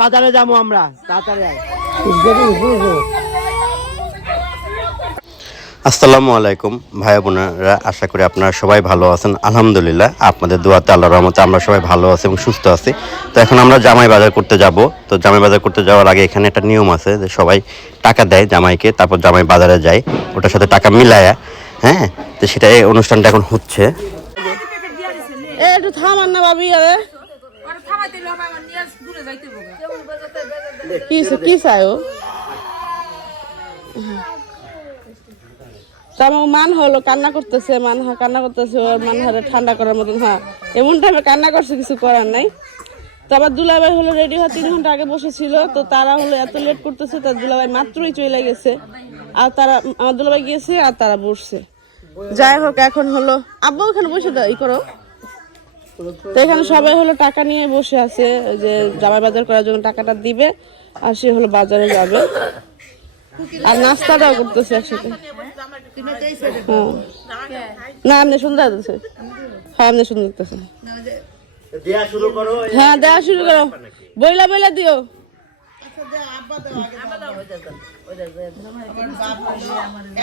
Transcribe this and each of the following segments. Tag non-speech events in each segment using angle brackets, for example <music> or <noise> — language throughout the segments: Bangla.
বাজারে যাব আমরা তাড়াতাড়ি আসসালামু আলাইকুম ভাই বোনেরা আশা করি আপনারা সবাই ভালো আছেন। আলহামদুলিল্লাহ আপনাদের দোয়াতে আল্লাহ রহমতে আমরা সবাই ভালো আছি এবং সুস্থ আছি। তো এখন আমরা জামাই বাজার করতে যাব। তো জামাই বাজার করতে যাওয়ার আগে এখানে একটা নিয়ম আছে যে সবাই টাকা দেয় জামাইকে তারপর জামাই বাজারে যায় ওটার সাথে টাকা মিলায়া। হ্যাঁ তো সেটা এই অনুষ্ঠানটা এখন হচ্ছে। একটু থামান না ভাবি আরে। কি চাই ও? তারপর মান হলো কান্না করতেছে মান হা কান্না করতেছে ওর মান হারে ঠান্ডা করার মতন হ্যাঁ। এমন টাইমে কান্না করছে কিছু করার নাই। তো আবার দুলাভাই হলো রেডি হওয়া তিন ঘণ্টা আগে বসেছিল তো তারা হলো এত লেট করতেছে তার দুলাভাই মাত্রই চলে গেছে। আর তারা আমার দুলাভাই গিয়েছে আর তারা বসছে। যাই হোক এখন হলো আব্বু ওখানে বসে দাও ই করো। তো এখানে সবাই হলো টাকা নিয়ে বসে আছে যে জামাই বাজার করার জন্য টাকাটা দিবে আর সে হলো বাজারে যাবে। আর নাস্তাটাও করতেছে একসাথে। হ্যাঁ। না এমনি সুন্দর লাগতেছে হ্যাঁ এমনি সুন্দর লাগতেছে দেয়া শুরু করো হ্যাঁ দেওয়া শুরু করো। বইলা বইলা দিও।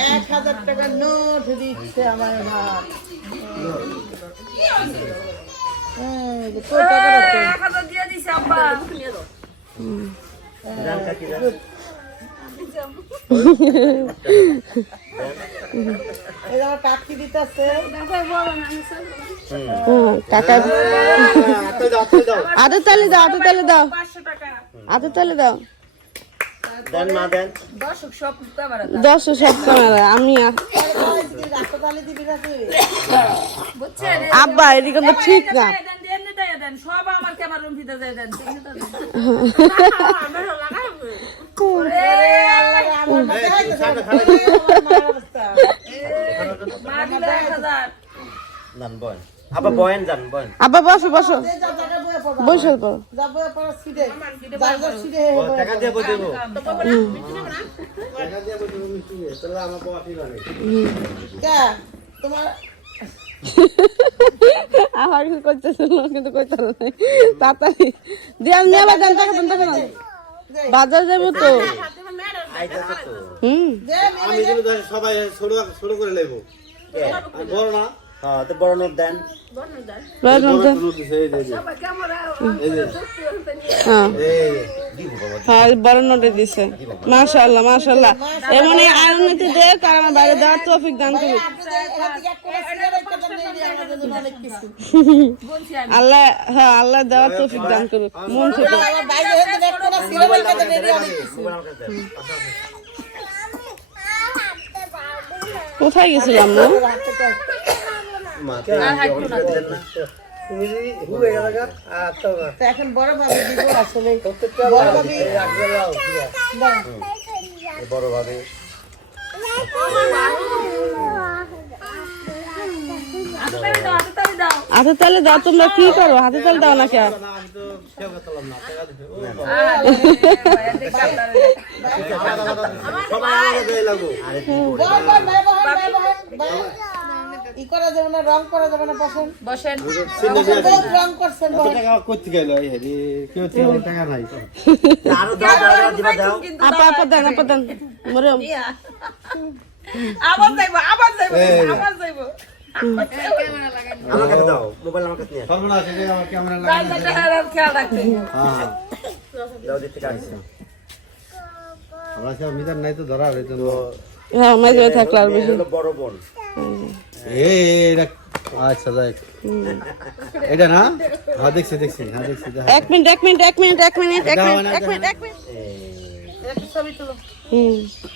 এক হাজার টাকার নোট দিচ্ছে আমার ভাব হ্যাঁ, আধা তালে দাও আধা তালে দাও আদর আধা তালে দাও দেন মা দেন। দর্শক সব ক্যামেরা দশ সব ক্যামেরা আমি আব্বা এদিকে তো ঠিক না। সব আমার দেন আবার বয়েন। যান বয়েন। আব্বা বসো বসো। টাকা দিয়ে আমার করতেছিল কিন্তু পারে নাই। তাড়াতাড়ি। দিয়ে আমি আবার দেন টাকা দেন। টাকা বাজার যাব তো। হুম। আমি সবাই ছোট ছোট করে নেব। বড় না। হ্যাঁ তো বড় নোট দেন। বড় নোট হ্যাঁ। হ্যাঁ বড় নোটে দিছে। মাশাআল্লাহ মাশাআল্লাহ। এমন এই আনন্দিত দে কার আমার বাইরে দেওয়ার তৌফিক দান করুক আল্লাহ হ্যাঁ আল্লাহ দেওয়ার তৌফিক দান করুক মন থেকে। কোথায় গেছিলাম না এখন বড় ভাবি দিব আসলে। বড় ভাবি বড় ভাবে। হাতে তালে দাও তোমরা কি করো? হাতে তালে দাও না কে সবাই আমাকে দিয়ে লাগবো। ই করা যাবে না রং করা যাবে না বসেন। বসেন। রং করছেন টাকা গেল এই হেরি কেউ থেকে আমার টাকা নাই। আরও দাও দাও দাও, দিবা দাও। আপা আপা দেন আপা দেন। মরে আবার যাইবো আবার যাইবো আবার যাইবো। আমার কাছে দাও। মোবাইল আমার কাছে নিয়ে সর্বনাশ আমার ক্যামেরা লাগে রাইজাটা খেয়াল রাখতে হ্যাঁ। দাও দিতে আমরা সব মিজান নাই তো ধরা হইতো হ্যাঁ মাঝে থাকলে আর বেশি। বড় বোন। এটা আচ্ছা যাই এটা না? হ্যাঁ দেখছি দেখছি। হ্যাঁ দেখছি এক মিনিট এক মিনিট এক মিনিট এক মিনিট এক মিনিট এক মিনিট এক মিনিট।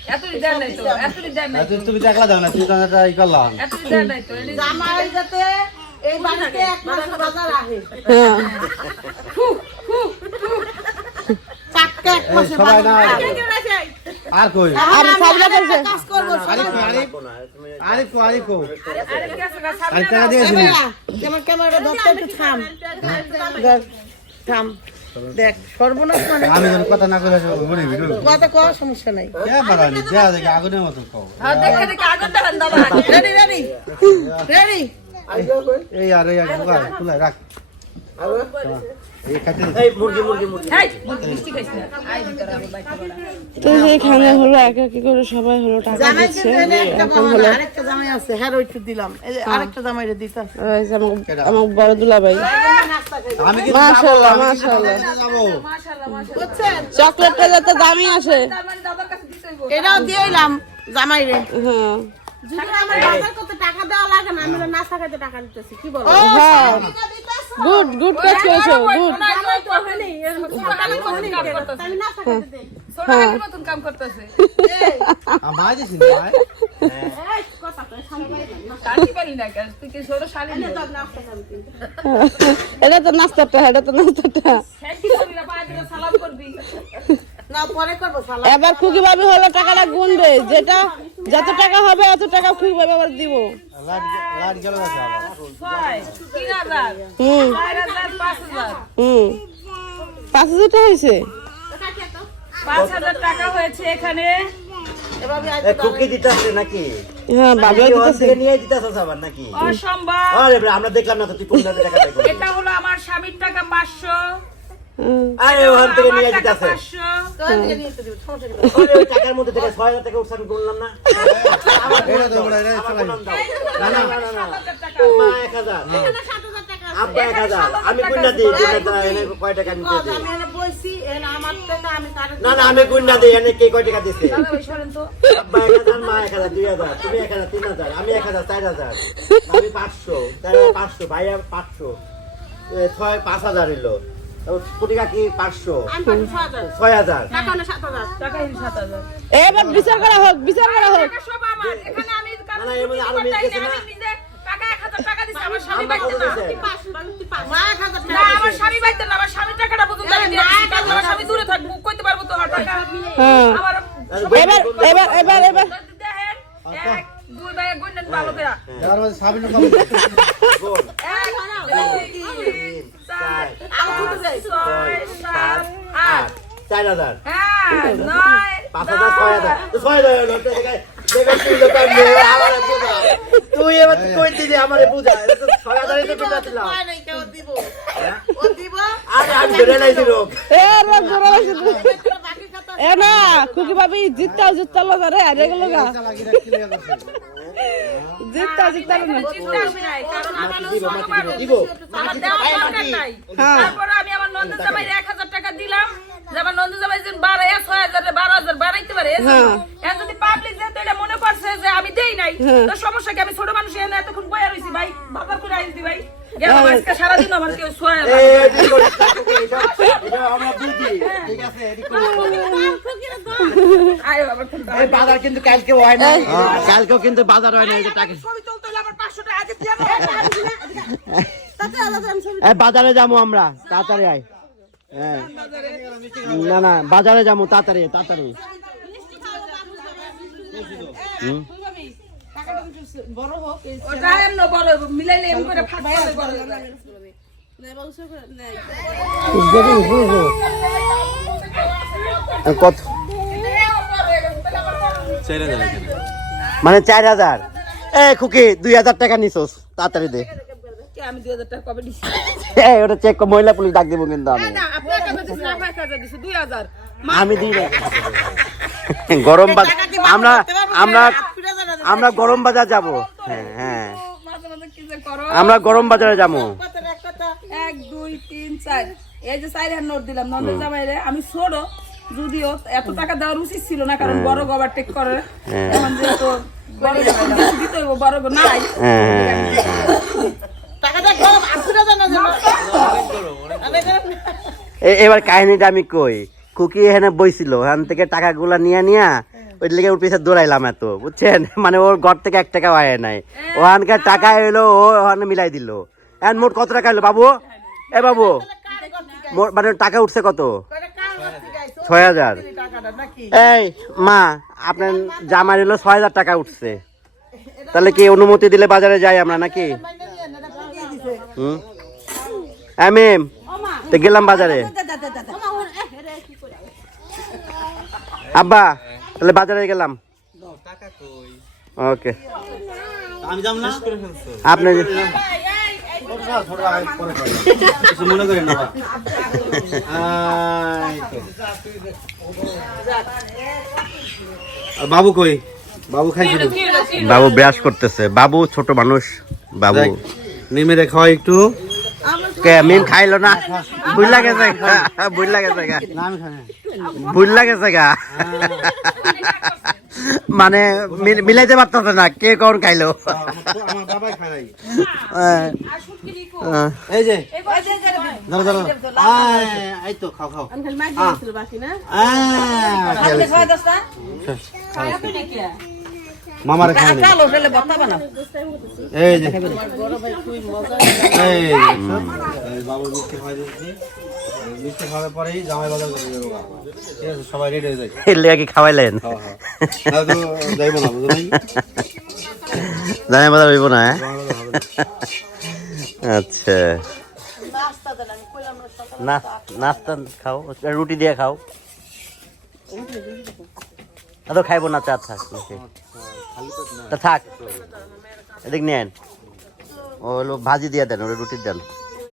আর তুমি- তুমি দাও না তুমি তো একটা ই করলাম। এতই দেন নাই তো জামাই যাতে এই বাড়িতে এক মাস বাজার আহে। এক মাসে সবাই আর কই? আর করছে কাজ করব আরে। গেছে গা আর টাকা দিয়েছিলি। কেমন ক্যামেরা ধরতে একটু থাম। থাম। দেখ সর্বনাশ মানে আমি যেন কথা না করে বলি ভিডিও কথা কওয়ার সমস্যা নাই। কে বাড়ানি যা দেখে আগুনের মতো কও। দেখে দেখে আগুন দেখান দাদা রেডি রেডি। রেডি। এই আর আর কুলায় রাখ। এই খাইতে দে। এই মুরগি মুরগি মুরগি। তো এখানে হলো এক এক করে সবাই হলো টাকা দিচ্ছে। এনে আরেকটা জামাই আছে হ্যাঁ ওইটু দিলাম। আরেকটা জামাইরে দিতে আছে। আমার বড় দুলা ভাই। মাশাআল্লাহ মাশাআল্লাহ বুঝছেন? চকলেটটা যাতে দামি আসে। এটাও দিয়ে এলাম জামাইরে হ্যাঁ। যদি আমার বাজার করতে টাকা দেওয়া লাগে না আমি নাস্তা খাইতে টাকা দিতেছি কি বলো? হ্যাঁ। গুড গুড কাজ করেছ গুড হ্যাঁ এটা তো নাস্তাটা এটা তো নাস্তাটা না পরে এবার খুকি ভাবি হলো টাকাটা গুনবে যেটা যত টাকা হবে অত টাকা খুকি ভাবি আবার দিব হুম। হুম। পাঁচ হাজার টাকা হয়েছে? পাঁচ হাজার টাকা হয়েছে এখানে। এভাবে দিতাছে নাকি? হ্যাঁ আমরা দেখলাম না তো এটা হলো আমার স্বামীর টাকা পাঁচশো। আরে ওখান থেকে নিয়ে পাঁচশো। টাকার মধ্যে থেকে 6000 টাকা উঠছে আমি বললাম না মা 1000 আব্বা 1000 আমি কইনা দিই কইনা এনে কয় টাকা আমি দিয়ে দিই? আমি আমি না না আমি দিই এনে কে কয় টাকা দিছে? আব্বা 1000 মা 1000 2000 তুমি 1000 3000 আমি 1000 4000 আমি 500 তাহলে 500 ভাইয়া পাঁচশো ছয় 5000 হইল। তারপর কোটিকা কি 500 ছয় হাজার। 6000 টাকা হলো সাত হাজার। টাকা হিল সাত হাজার। এবার বিচার করা হোক বিচার করা হোক। হ্যাঁ। আমার এবার এবার এবার এবার। দুই ভাই গুণেন ভালো করে। ছয় সাত আট চার হাজার। হ্যাঁ পাঁচ হাজার ছয় হাজার ছয় হাজার হলো তো দেখে দেখে তুই লোক আমার বুঝা তুই এবার কই দিদি আমারে বুঝা ছয় হাজারই তো পেটা দিলাম নাই কেউ দিব ও দিব। আরে আমি ধরে লাইছি এ রোগ না খুকি ভাবি জিততাও জিততালো রে আরে গেল গা জিততাও জিততালো না। কারণ আমার নাই। তারপরে আমি আমার নন্দ জামাই এক হাজার টাকা দিলাম। যে আমার নন্দ জামাই যেন বাড়াই ছয় হাজার বারো হাজার বাড়াইতে পারে এখন যদি পাবলিক যেহেতু এটা মনে করছে যে আমি দেই নাই তো সমস্যা কি? আমি ছোট মানুষ এখানে এতক্ষণ বয়ে রয়েছি ভাই বাজার করে আইসি ভাই। সারাদিন আমার কেউ বুঝি ঠিক আছে? বাজার কিন্তু কালকে হয় না কালকেও কিন্তু বাজার হয় না এই যে টাকা বাজারে যাব আমরা তাড়াতাড়ি আয়। হ্যাঁ। না না বাজারে যাব তাড়াতাড়ি তাড়াতাড়ি ওটা এমন বড় মিলাইলে এমন করে ফাঁক করলে বড় হয়ে যায়। কত মানে চার হাজার। এ খুকি দুই হাজার টাকা নিছোস। তাড়াতাড়ি দে। আমি দুই হাজার টাকা কবে দিছি? এই ওটা চেক মহিলা পুলিশ ডাক দেবো কিন্তু আমি। দিই না গরম বাজার আমরা আমরা আমরা গরম বাজার যাব। হ্যাঁ হ্যাঁ। আমরা গরম বাজারে যাব। এক দুই তিন চার। এই যে চার হাজার নোট দিলাম জামাইরে আমি ছোট যদিও এত টাকা দেওয়ার উচিত ছিল না কারণ বড় গবার টেক করে। এখন যেহেতু বড় দিতে হইব বড় নাই। হ্যাঁ এ- এবার কাহিনীটা আমি কই? খুকি এখানে বইছিল ওখান থেকে টাকাগুলা নিয়ে নিয়া ওই লেগে ওর পিছিয়ে দৌড়াইলাম এত বুঝছেন? <laughs> মানে ওর ঘর থেকে এক টাকা আয় নাই। ওখানকার টাকা এলো ও ওখানে মিলাই দিল। এখন মোট কত টাকা এলো বাবু? এ বাবু। মোট মানে টাকা উঠছে কত? ছয় হাজার। এই মা আপনার জামার এলো ছয় হাজার টাকা উঠছে। তাহলে কি অনুমতি দিলে বাজারে যাই আমরা নাকি? হুম? আমি তো গেলাম বাজারে। আব্বা তাহলে বাজারে গেলাম। ওকে। আমি যাম না। আপনি। কিছু মনে করেন না বাবা। কই? বাবু খাইছিল বাবু ব্রাশ করতেছে। বাবু ছোট মানুষ বাবু। দেখ, নিমেরে খাওয়াই একটু। কে মিম খাইলো না? বুঝলা গেছে গা, বুঝলা গেছে গা না আমি খাই বুঝলা গেছে গা মানে মিল- মিলাইতে পারতেছে না কে কোন খাইলো? এই যে। ধরো ধরো। এই তো খাও খাও। মামারে এই যে। এই বাবুর দিচ্ছি। মিষ্টি খাওয়ার পরেই জামাই বাজার করতে যাব ঠিক আছে সবাই রেডি হয়ে যায় এর লেগে খাওয়াইলেন? হ্যাঁ হ্যাঁ। যাইবো না বাজার হইব না। আচ্ছা। নাস্তা খাও রুটি দিয়ে খাও। আ তো খাইবো না চা থাক থাক এদিক নেন ও ভাজি দিয়ে দেন ওটা রুটি দেন।